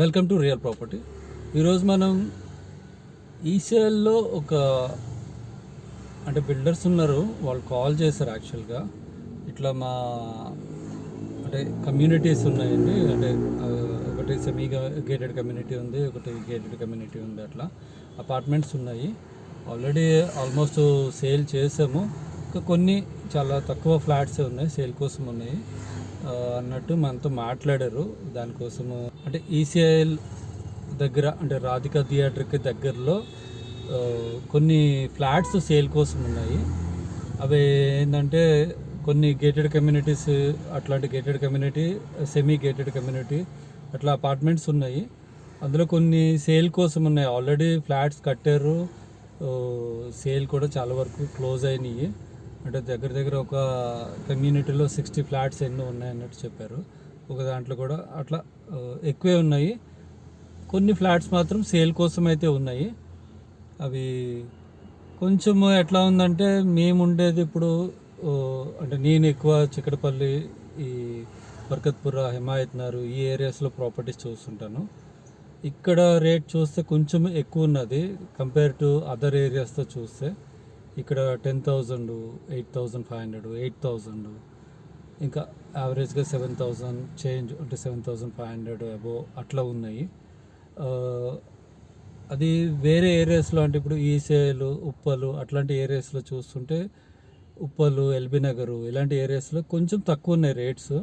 Welcome to real property. ఈరోజు మనం ఈసీఎల్లో అంటే బిల్డర్స్ ఉన్నారు, వాళ్ళు కాల్ చేశారు. యాక్చువల్గా ఇట్లా మా అంటే కమ్యూనిటీస్ ఉన్నాయండి, అంటే ఒకటి సెమీ గేటెడ్ కమ్యూనిటీ ఉంది, ఒకటి గేటెడ్ కమ్యూనిటీ ఉంది. అట్లా అపార్ట్మెంట్స్ ఉన్నాయి. ఆల్రెడీ ఆల్మోస్ట్ సేల్ చేసాము. ఇంకా కొన్ని చాలా తక్కువ ఫ్లాట్సే ఉన్నాయి, సేల్ కోసం ఉన్నాయి అన్నట్టు మనతో మాట్లాడారు. దానికోసము అంటే ఈసీఐఎల్ దగ్గర, అంటే రాధికా థియేటర్కి దగ్గరలో కొన్ని ఫ్లాట్స్ సేల్ కోసం ఉన్నాయి. అవి ఏంటంటే కొన్ని గేటెడ్ కమ్యూనిటీస్, అట్లాంటి gated community, semi gated community అట్లా అపార్ట్మెంట్స్ ఉన్నాయి. అందులో కొన్ని సేల్ కోసం ఉన్నాయి. ఆల్రెడీ ఫ్లాట్స్ కట్టారు, సేల్ కూడా చాలా వరకు క్లోజ్ అయినాయి. అంటే దగ్గర దగ్గర ఒక కమ్యూనిటీలో 60 ఫ్లాట్స్ ఎన్నో ఉన్నాయన్నట్టు చెప్పారు. ఒక దాంట్లో కూడా అట్లా ఎక్కువే ఉన్నాయి. కొన్ని ఫ్లాట్స్ మాత్రం సేల్ కోసం అయితే ఉన్నాయి. అవి కొంచెం ఎట్లా ఉందంటే, మేము ఉండేది ఇప్పుడు అంటే నేను ఎక్కువ చిక్కడపల్లి, ఈ బర్కత్పుర, హిమాయత్ నగర్ ఈ ఏరియాస్లో ప్రాపర్టీస్ చూస్తుంటాను. ఇక్కడ రేట్ చూస్తే కొంచెం ఎక్కువ ఉన్నది కంపేర్ టు అదర్ ఏరియాస్తో చూస్తే. ఇక్కడ 10,000, 8,500, 8,000, ఇంకా యావరేజ్గా 7,000 చేంజ్, అంటే 7,500 అబోవ్ అట్లా ఉన్నాయి. అది వేరే ఏరియాస్లో, అంటే ఇప్పుడు ఈసేలు, ఉప్పలు అట్లాంటి ఏరియాస్లో చూస్తుంటే, ఉప్పలు, ఎల్బీ నగరు ఇలాంటి ఏరియాస్లో కొంచెం తక్కువ ఉన్నాయి రేట్స్.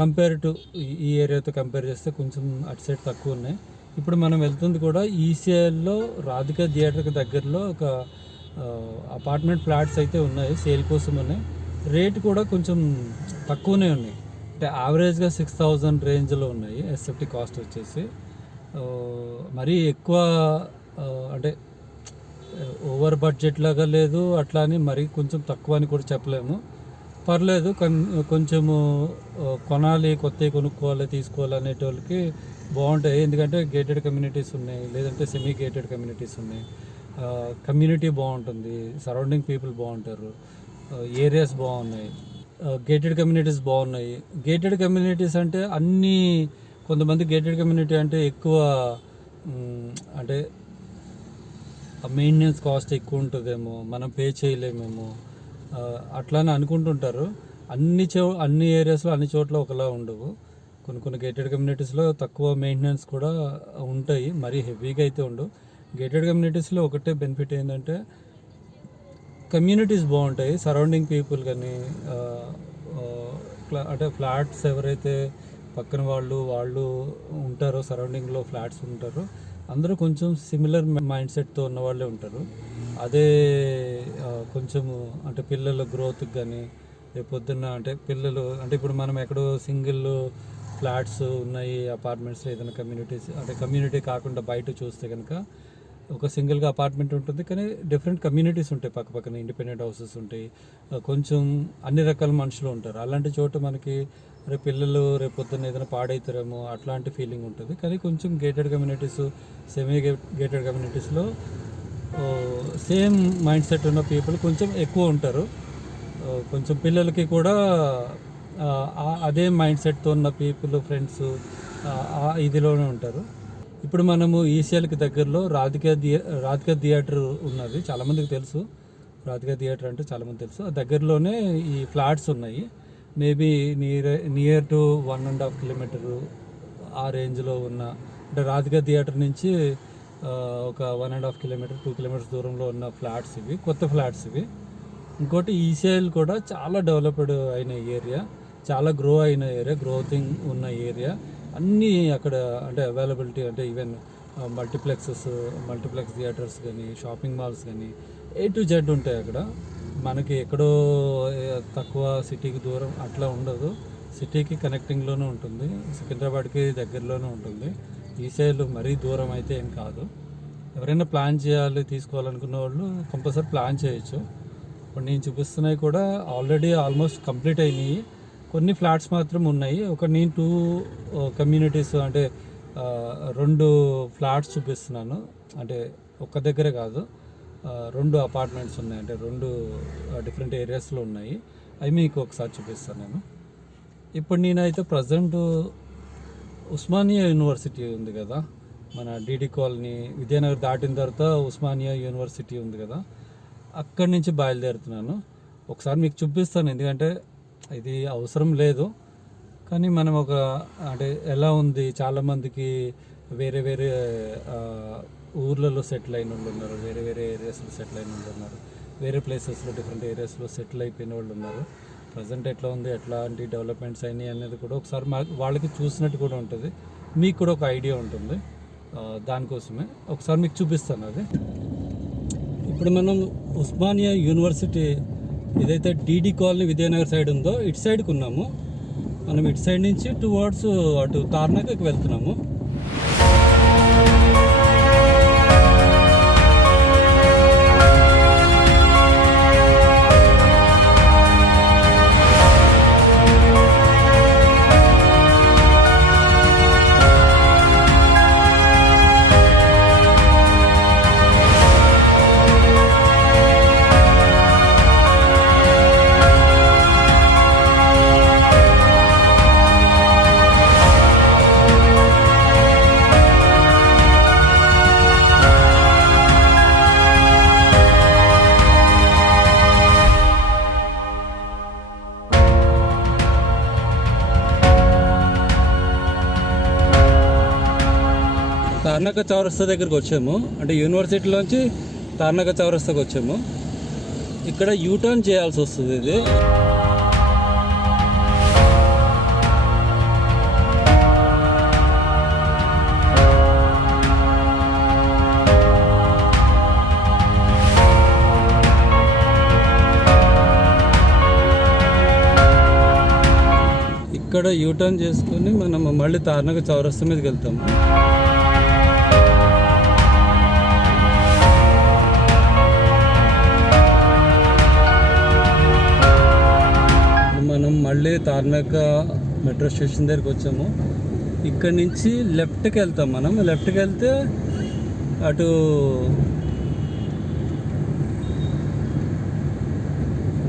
కంపేర్ టు ఈ ఏరియాతో కంపేర్ చేస్తే కొంచెం అటు సైడ్ తక్కువ ఉన్నాయి. ఇప్పుడు మనం వెళ్తుంది కూడా ఈసీఐలో రాధికా థియేటర్కి దగ్గరలో ఒక అపార్ట్మెంట్ ఫ్లాట్స్ అయితే ఉన్నాయి, సేల్ కోసం ఉన్నాయి. రేట్ కూడా కొంచెం తక్కువనే ఉన్నాయి, అంటే యావరేజ్గా 6,000 రేంజ్లో ఉన్నాయి. ఎస్ఎఫ్టీ కాస్ట్ వచ్చేసి మరీ ఎక్కువ, అంటే ఓవర్ బడ్జెట్ లాగా లేదు, అట్లా అని మరీ కొంచెం తక్కువ అని కూడా చెప్పలేము. పర్లేదు, కొంచెము కొనాలి, కొత్తవి కొనుక్కోవాలి, తీసుకోవాలి అనేటోళ్ళకి బాగుంటాయి. ఎందుకంటే గేటెడ్ కమ్యూనిటీస్ ఉన్నాయి, లేదంటే సెమీ గేటెడ్ కమ్యూనిటీస్ ఉన్నాయి. కమ్యూనిటీ బాగుంటుంది, సరౌండింగ్ పీపుల్ బాగుంటారు, ఏరియాస్ బాగున్నాయి, గేటెడ్ కమ్యూనిటీస్ బాగున్నాయి. గేటెడ్ కమ్యూనిటీస్ అంటే అన్నీ, కొంతమంది గేటెడ్ కమ్యూనిటీ అంటే ఎక్కువ, అంటే మెయింటెనెన్స్ కాస్ట్ ఎక్కువ ఉంటుందేమో, మనం పే చేయలేమేమో అట్లా అని అనుకుంటుంటారు. అన్ని ఏరియాస్లో అన్ని చోట్ల ఒకలా ఉండవు. కొన్ని గేటెడ్ కమ్యూనిటీస్లో తక్కువ మెయింటెనెన్స్ కూడా ఉంటాయి, మరీ హెవీగా అయితే ఉండవు. గేటెడ్ కమ్యూనిటీస్లో ఒకటే బెనిఫిట్ ఏంటంటే కమ్యూనిటీస్ బాగుంటాయి, సరౌండింగ్ పీపుల్ కానీ, అంటే ఫ్లాట్స్ ఎవరైతే పక్కన వాళ్ళు ఉంటారో, సరౌండింగ్లో ఫ్లాట్స్ ఉంటారో, అందరూ కొంచెం సిమిలర్ మైండ్ సెట్తో ఉన్న వాళ్ళే ఉంటారు. అదే కొంచెము అంటే పిల్లల గ్రోత్కి కానీ, రేపొద్దున్న అంటే పిల్లలు, అంటే ఇప్పుడు మనం ఎక్కడో సింగిల్ ఫ్లాట్స్ ఉన్నాయి అపార్ట్మెంట్స్, ఏదైనా కమ్యూనిటీస్, అంటే కమ్యూనిటీ కాకుండా బయట చూస్తే కనుక ఒక సింగిల్గా అపార్ట్మెంట్ ఉంటుంది, కానీ డిఫరెంట్ కమ్యూనిటీస్ ఉంటాయి, పక్కన ఇండిపెండెంట్ హౌసెస్ ఉంటాయి, కొంచెం అన్ని రకాల మనుషులు ఉంటారు. అలాంటి చోట మనకి పిల్లలు రేపొద్దున్న ఏదైనా పాడవుతారేమో అట్లాంటి ఫీలింగ్ ఉంటుంది. కానీ కొంచెం గేటెడ్ కమ్యూనిటీస్, సెమీ గేటెడ్ కమ్యూనిటీస్లో సేమ్ మైండ్ సెట్ ఉన్న పీపుల్ కొంచెం ఎక్కువ ఉంటారు. కొంచెం పిల్లలకి కూడా అదే మైండ్ సెట్తో ఉన్న పీపుల్, ఫ్రెండ్స్ ఇదిలోనే ఉంటారు. ఇప్పుడు మనము ఈసీఎల్కి దగ్గరలో రాధికా థియేటర్ ఉన్నది, చాలామందికి తెలుసు. రాధికా థియేటర్ అంటే చాలామంది తెలుసు. ఆ దగ్గరలోనే ఈ ఫ్లాట్స్ ఉన్నాయి. మేబీ నియర్ టు 1.5 కిలోమీటరు ఆ రేంజ్లో ఉన్న, అంటే రాధికా థియేటర్ నుంచి ఒక 1.5 కిలోమీటర్, 2 కిలోమీటర్స్ దూరంలో ఉన్న ఫ్లాట్స్ ఇవి, కొత్త ఫ్లాట్స్ ఇవి. ఇంకోటి ఈసీఐల్ కూడా చాలా డెవలప్డ్ అయిన ఏరియా, చాలా గ్రో అయిన ఏరియా, గ్రోతింగ్ ఉన్న ఏరియా. అన్నీ అక్కడ అంటే అవైలబిలిటీ, అంటే ఈవెన్ మల్టీప్లెక్స్ థియేటర్స్ కానీ, షాపింగ్ మాల్స్ కానీ, A to Z ఉంటాయి అక్కడ. మనకి ఎక్కడో తక్కువ సిటీకి దూరం అట్లా ఉండదు, సిటీకి కనెక్టింగ్లోనే ఉంటుంది, సికింద్రాబాద్కి దగ్గరలోనే ఉంటుంది. ఈసీఐలు మరీ దూరం అయితే ఏం కాదు. ఎవరైనా ప్లాన్ చేయాలి, తీసుకోవాలనుకున్న వాళ్ళు కంపల్సరీ ప్లాన్ చేయొచ్చు. ఇప్పుడు నేను చూపిస్తున్నాయి కూడా ఆల్రెడీ ఆల్మోస్ట్ కంప్లీట్ అయినాయి. కొన్ని ఫ్లాట్స్ మాత్రం ఉన్నాయి. నేను 2 కమ్యూనిటీస్, అంటే 2 ఫ్లాట్స్ చూపిస్తున్నాను. అంటే ఒక్క దగ్గరే కాదు, 2 అపార్ట్మెంట్స్ ఉన్నాయి, అంటే 2 డిఫరెంట్ ఏరియాస్లో ఉన్నాయి. అవి మీకు ఒకసారి చూపిస్తాను నేను. ఇప్పుడు నేనైతే ప్రజెంట్ ఉస్మానియా యూనివర్సిటీ ఉంది కదా, మన డిడి కాలనీ విద్యానగర్ దాటిన తర్వాత ఉస్మానియా యూనివర్సిటీ ఉంది కదా, అక్కడి నుంచి బయలుదేరుతున్నాను. ఒకసారి మీకు చూపిస్తాను, ఎందుకంటే ఇది అవసరం లేదు కానీ మనం ఒక అంటే ఎలా ఉంది, చాలామందికి వేరే వేరే ఊర్లలో సెటిల్ అయిన వాళ్ళు ఉన్నారు, వేరే వేరే ఏరియాస్లో సెటిల్ అయిన వాళ్ళు ఉన్నారు, వేరే ప్లేసెస్లో డిఫరెంట్ ఏరియాస్లో సెటిల్ అయిపోయిన వాళ్ళు ఉన్నారు. ప్రజెంట్ ఎట్లా ఉంది, ఎట్లాంటి డెవలప్మెంట్స్ అయినాయి అనేది కూడా ఒకసారి వాళ్ళకి చూసినట్టు కూడా ఉంటుంది, మీకు కూడా ఒక ఐడియా ఉంటుంది. దానికోసమే ఒకసారి మీకు చూపిస్తాను. అది ఇప్పుడు మనం ఉస్మానియా యూనివర్సిటీ ఏదైతే డిడి కాలనీ విద్యానగర్ సైడ్ ఉందో ఇటు సైడ్కి ఉన్నాము. మనం ఇటు సైడ్ నుంచి టువర్డ్స్ అటు తార్నాకకి వెళ్తున్నాము. తార్నాక చౌరస్తా దగ్గరికి వచ్చాము, అంటే యూనివర్సిటీలోంచి తార్నాక చౌరస్తాకి వచ్చాము. ఇక్కడ యూటర్న్ చేయాల్సి వస్తుంది. ఇది ఇక్కడ యూటర్న్ చేసుకుని మనం మళ్ళీ తార్నాక చౌరస్తా మీదకి వెళ్తాము. మనం మళ్ళీ తార్నాక మెట్రో స్టేషన్ దగ్గరికి వచ్చాము. ఇక్కడ నుంచి లెఫ్ట్కి వెళ్తాం. మనం లెఫ్ట్కి వెళ్తే అటు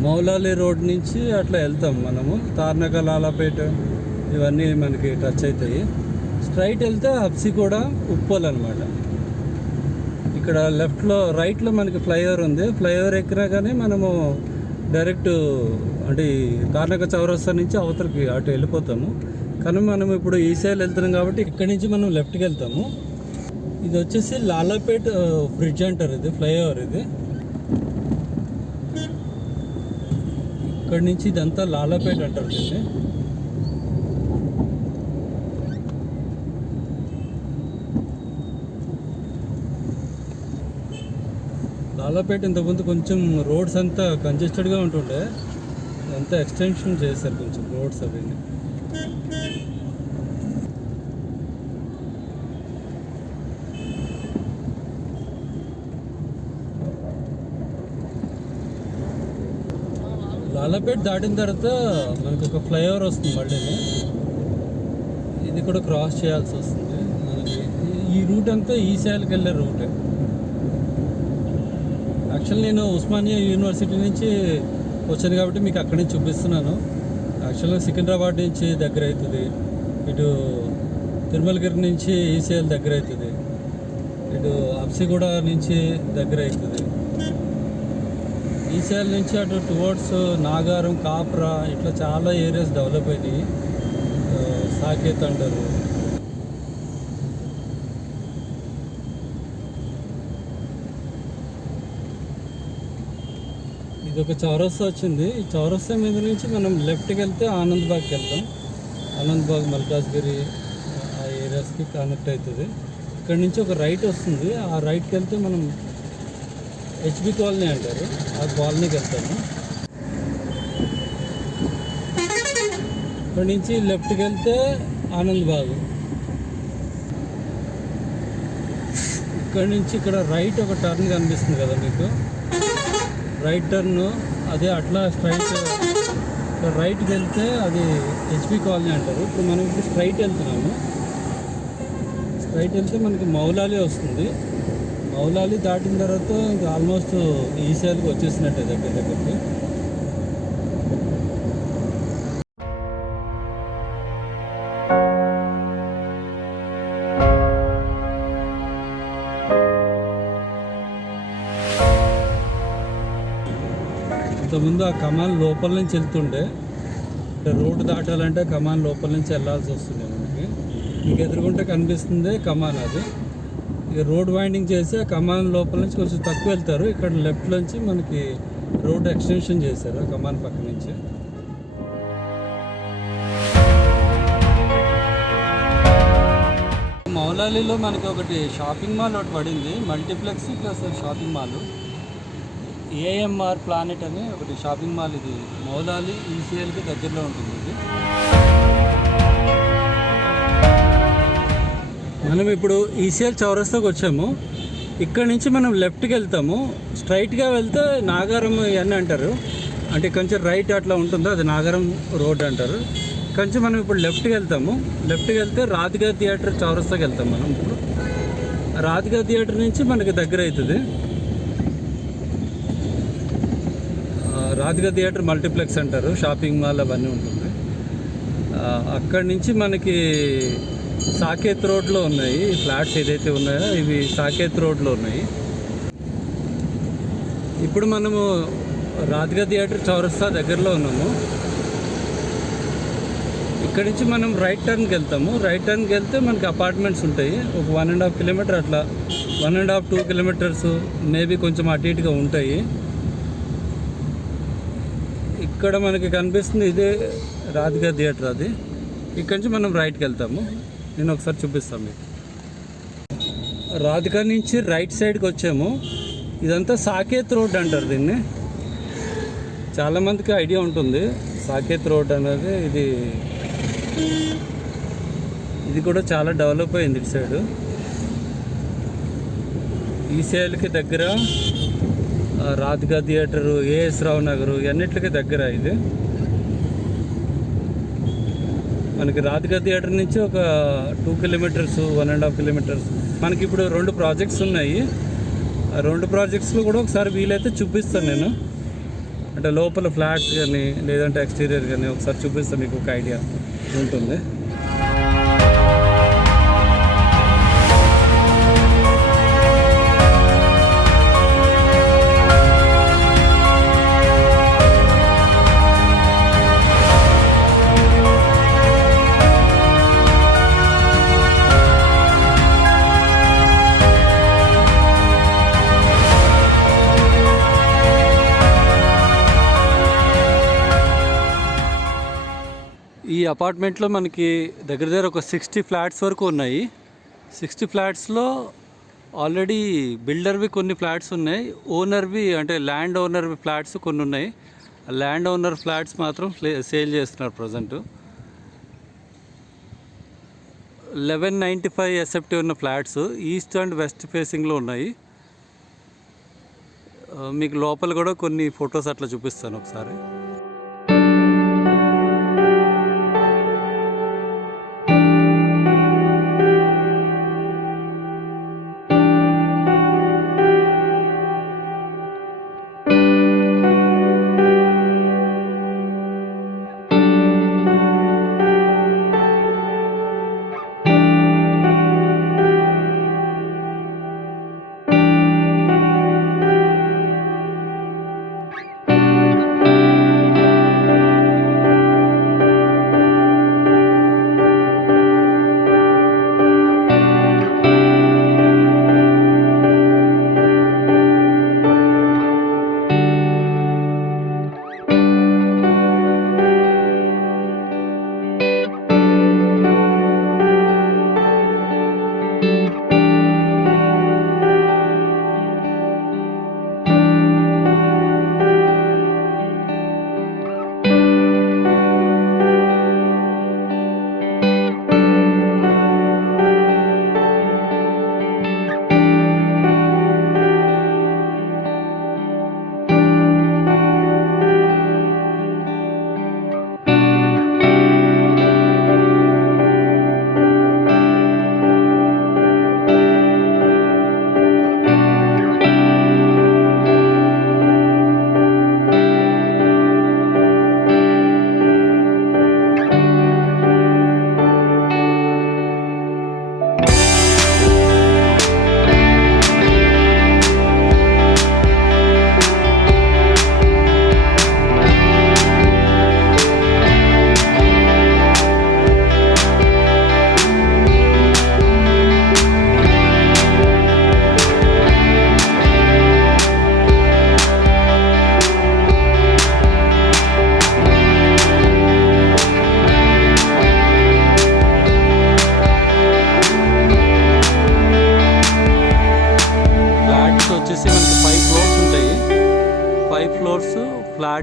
మౌలాలి రోడ్ నుంచి అట్లా వెళ్తాం. మనము తార్నాక, లాలాపేట ఇవన్నీ మనకి టచ్ అవుతాయి. స్ట్రైట్ వెళ్తే హబ్సి కూడా ఉప్పల్ అనమాట. ఇక్కడ లెఫ్ట్లో రైట్లో మనకి ఫ్లైఓవర్ ఉంది. ఫ్లైఓవర్ ఎక్కినా కానీ మనము డైరెక్ట్ అంటే తార్నాక చౌరస్తా నుంచి అవతలకి అటు వెళ్ళిపోతాము. కానీ మనం ఇప్పుడు ఈ సైడ్ వెళ్తున్నాం కాబట్టి ఇక్కడి నుంచి మనం లెఫ్ట్కి వెళ్తాము. ఇది వచ్చేసి లాలాపేట్ బ్రిడ్జ్ అంటారు, ఇది ఫ్లైఓవర్. ఇది ఇక్కడి నుంచి ఇదంతా లాలాపేట్ అంటారు దీన్ని. లాలాపేట ఇంతకుముందు కొంచెం రోడ్స్ అంతా కంజెస్టెడ్గా ఉంటుండే, అంతా ఎక్స్టెన్షన్ చేశారు కొంచెం రోడ్స్ అవన్నీ. లాలాపేట దాటిన తర్వాత మనకు ఒక ఫ్లైఓవర్ వస్తుంది మళ్ళీ. ఇది కూడా క్రాస్ చేయాల్సి వస్తుంది మనకి. ఈ రూట్ అంతా ఈశాల్కి వెళ్ళే రూటే. యాక్చువల్లీ నేను ఉస్మానియా యూనివర్సిటీ నుంచి వచ్చాను కాబట్టి మీకు అక్కడి నుంచి చూపిస్తున్నాను. యాక్చువల్గా సికింద్రాబాద్ నుంచి దగ్గర అవుతుంది, ఇటు తిరుమలగిరి నుంచి ఈసీఎల్ దగ్గర అవుతుంది, ఇటు అప్సిగూడ నుంచి దగ్గర అవుతుంది. ఈసీఎల్ నుంచి అటు టువర్డ్స్ నాగారం, కాప్రా ఇట్లా చాలా ఏరియాస్ డెవలప్ అయినాయి. సాకేత్ అంటారు. ఇది ఒక చౌరస్తా వచ్చింది. ఈ చౌరస్తా మీద నుంచి మనం లెఫ్ట్కి వెళ్తే ఆనంద్బాగ్కి వెళ్తాం. ఆనంద్బాగ్, మల్కాజ్గిరి ఆ ఏరియాస్కి కనెక్ట్ అవుతుంది. ఇక్కడ నుంచి ఒక రైట్ వస్తుంది. ఆ రైట్కి వెళ్తే మనం హెచ్బి కాలనీ అంటారు, ఆ కాలనీకి వెళ్తాము. ఇక్కడ నుంచి లెఫ్ట్కి వెళ్తే ఆనంద్బాగ్. ఇక్కడ నుంచి ఇక్కడ రైట్ ఒక టర్న్ కనిపిస్తుంది కదా మీకు, రైట్ టర్న్. అదే అట్లా రైట్కి వెళ్తే అది హెచ్బి కాలనీ అంటారు. ఇప్పుడు మనం ఇప్పుడు స్ట్రైట్ వెళ్తున్నాము. స్ట్రైట్ వెళ్తే మనకి మౌలాలి వస్తుంది. మౌలాలి దాటిన తర్వాత ఇంకా ఆల్మోస్ట్ ఈసీఎల్కి వచ్చేసినట్టే దగ్గరికి. ఇంతకుముందు ఆ కమాన్ లోపల నుంచి వెళ్తుండే, అంటే రోడ్డు దాటాలంటే కమాన్ లోపల నుంచి వెళ్ళాల్సి వస్తుంది మనకి. మీకు ఎదురుగుంటే కనిపిస్తుంది కమాన్, అది ఇక రోడ్ వైండింగ్ చేసి ఆ కమాన్ లోపల నుంచి కొంచెం తక్కువ వెళ్తారు. ఇక్కడ లెఫ్ట్ నుంచి మనకి రోడ్ ఎక్స్టెన్షన్ చేశారు ఆ కమాన్ పక్క నుంచి. మౌలాలీలో మనకి ఒకటి షాపింగ్ మాల్ ఒకటి పడింది, multiplex plus shopping mall. AMR planet అని ఒకటి షాపింగ్ మాల్, ఇది మౌలాలి ఈసీఎల్కి దగ్గరలో ఉంటుంది. ఇది మనం ఇప్పుడు ఈసీఎల్ చౌరస్తాకి వచ్చాము. ఇక్కడ నుంచి మనం లెఫ్ట్కి వెళ్తాము, స్ట్రైట్గా వెళ్తే నాగారం ఇవన్నీ అంటారు, అంటే కొంచెం రైట్ అట్లా ఉంటుందో అది నాగారం రోడ్ అంటారు. కొంచెం మనం ఇప్పుడు లెఫ్ట్కి వెళ్తాము, లెఫ్ట్కి వెళ్తే రాధికా థియేటర్ చౌరస్తాకి వెళ్తాం. మనం ఇప్పుడు రాధికా థియేటర్ నుంచి మనకి దగ్గర అవుతుంది. రాధికా థియేటర్ మల్టీప్లెక్స్ అంటారు, షాపింగ్ మాల్ అవన్నీ ఉంటుంది. అక్కడి నుంచి మనకి సాకేత్ రోడ్లో ఉన్నాయి ఫ్లాట్స్, ఏదైతే ఉన్నాయో ఇవి సాకేత్ రోడ్లో ఉన్నాయి. ఇప్పుడు మనము రాధికా థియేటర్ చౌరస్తా దగ్గరలో ఉన్నాము. ఇక్కడి నుంచి మనం రైట్ టర్న్కి వెళ్తాము. రైట్ టర్న్కి వెళ్తే మనకి అపార్ట్మెంట్స్ ఉంటాయి, ఒక 1.5 కిలోమీటర్ అట్లా, 1.5-2 కిలోమీటర్స్ మేబీ కొంచెం అటు ఇటుగా ఉంటాయి. ఇక్కడ మనకి కనిపిస్తుంది ఇదే రాధికా థియేటర్, అది. ఇక్కడి నుంచి మనం రైట్కి వెళ్తాము, నేను ఒకసారి చూపిస్తాను మీకు. రాధికా నుంచి రైట్ సైడ్కి వచ్చాము. ఇదంతా సాకేత్ రోడ్ అంటారు దీన్ని, చాలామందికి ఐడియా ఉంటుంది సాకేత్ రోడ్ అనేది. ఇది కూడా చాలా డెవలప్ అయింది ఇటు సైడు. ఈసీఎల్కి దగ్గర రాధికా థియేటరు, ఏఎస్ రావు నగరు, ఇవన్నిటికి దగ్గర ఇది. మనకి రాధికా థియేటర్ నుంచి ఒక 2 కిలోమీటర్స్, 1.5 కిలోమీటర్స్. మనకి ఇప్పుడు 2 ప్రాజెక్ట్స్ ఉన్నాయి. ఆ 2 ప్రాజెక్ట్స్లో కూడా ఒకసారి వీలైతే చూపిస్తాను నేను, అంటే లోపల ఫ్లాట్స్ కానీ లేదంటే ఎక్స్టీరియర్ కానీ ఒకసారి చూపిస్తాను, మీకు ఒక ఐడియా ఉంటుంది. ఈ అపార్ట్మెంట్లో మనకి దగ్గర ఒక 60 ఫ్లాట్స్ వరకు ఉన్నాయి. 60 ఫ్లాట్స్లో ఆల్రెడీ బిల్డర్వి కొన్ని ఫ్లాట్స్ ఉన్నాయి, ఓనర్వి అంటే ల్యాండ్ ఓనర్వి ఫ్లాట్స్ కొన్ని ఉన్నాయి. ల్యాండ్ ఓనర్ ఫ్లాట్స్ మాత్రం సేల్ చేస్తున్నారు ప్రజెంట్. 1195 ఎస్ఎఫ్టీ ఉన్న ఫ్లాట్స్ ఈస్ట్ అండ్ వెస్ట్ ఫేసింగ్లో ఉన్నాయి. మీకు లోపల కూడా కొన్ని ఫొటోస్ అట్లా చూపిస్తాను ఒకసారి.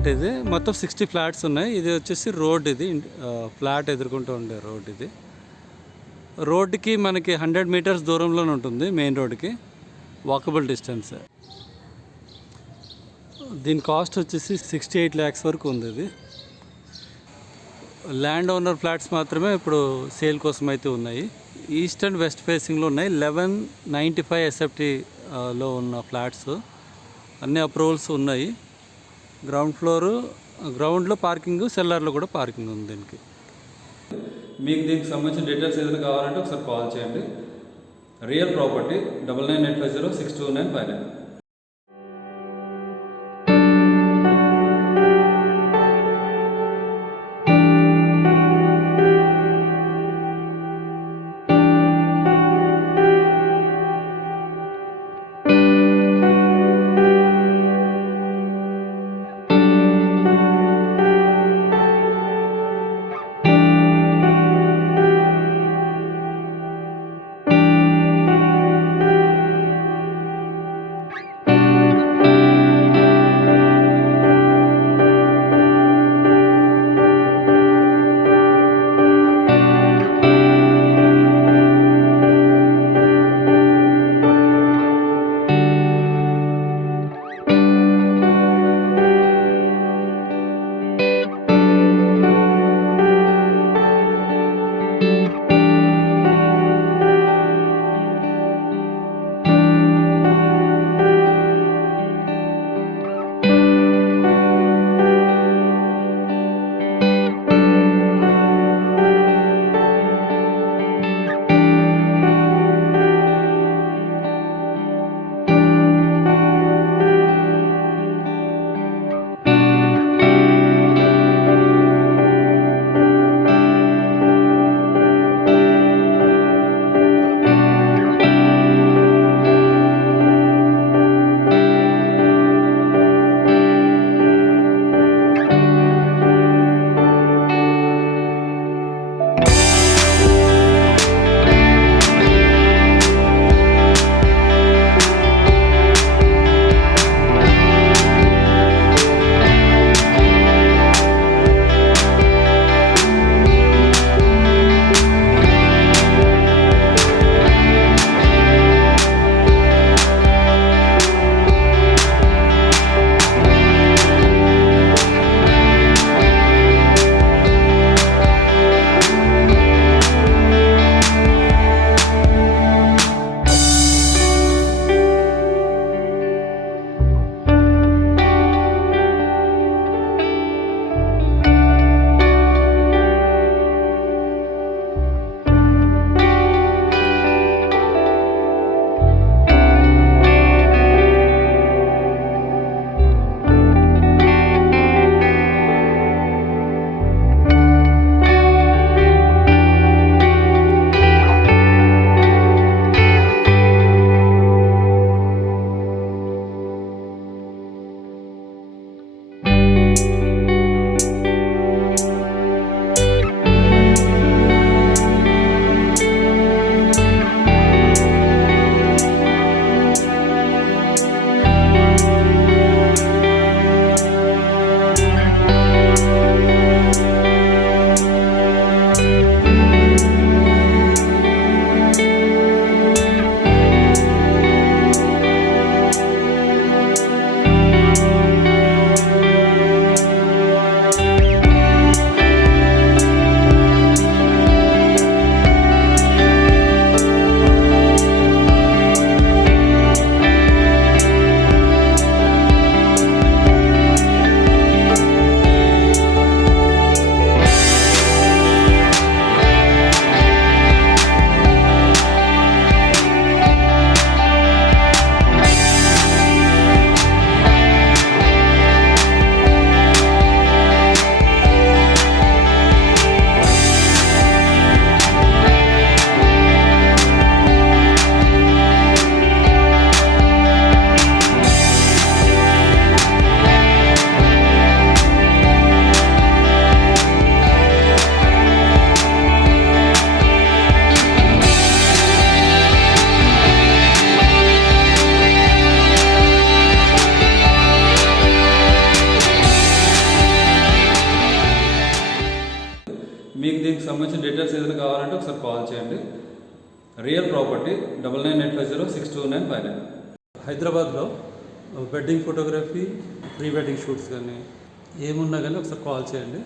ఫ్లాట్ ఇది, మొత్తం 60 ఫ్లాట్స్ ఉన్నాయి. ఇది వచ్చేసి రోడ్, ఇది ఫ్లాట్ ఎదుర్కొంటూ ఉండే రోడ్. ఇది రోడ్డుకి మనకి 100 మీటర్స్ దూరంలోనే ఉంటుంది, మెయిన్ రోడ్డుకి, వాకబుల్ డిస్టెన్స్. దీని కాస్ట్ వచ్చేసి 68 lakhs వరకు ఉంది. ఇది ల్యాండ్ ఓనర్ ఫ్లాట్స్ మాత్రమే ఇప్పుడు సేల్ కోసం అయితే ఉన్నాయి. ఈస్ట్ అండ్ వెస్ట్ ఫేసింగ్లో ఉన్నాయి. 1195 SFTలో ఉన్న ఫ్లాట్స్, అన్ని అప్రూవల్స్ ఉన్నాయి. గ్రౌండ్లో పార్కింగ్, సెల్లార్లో కూడా పార్కింగ్ ఉంది దీనికి. మీకు దీనికి సంబంధించిన డీటెయిల్స్ ఏదైనా కావాలంటే ఒకసారి కాల్ చేయండి. Real property 9985062959. మీకు దీనికి సంబంధించిన డీటెయిల్స్ ఏదైనా కావాలంటే ఒకసారి కాల్ చేయండి. Real property 9985062959. హైదరాబాద్లో wedding photography, pre wedding shoots కానీ ఏమున్నా కానీ ఒకసారి కాల్ చేయండి.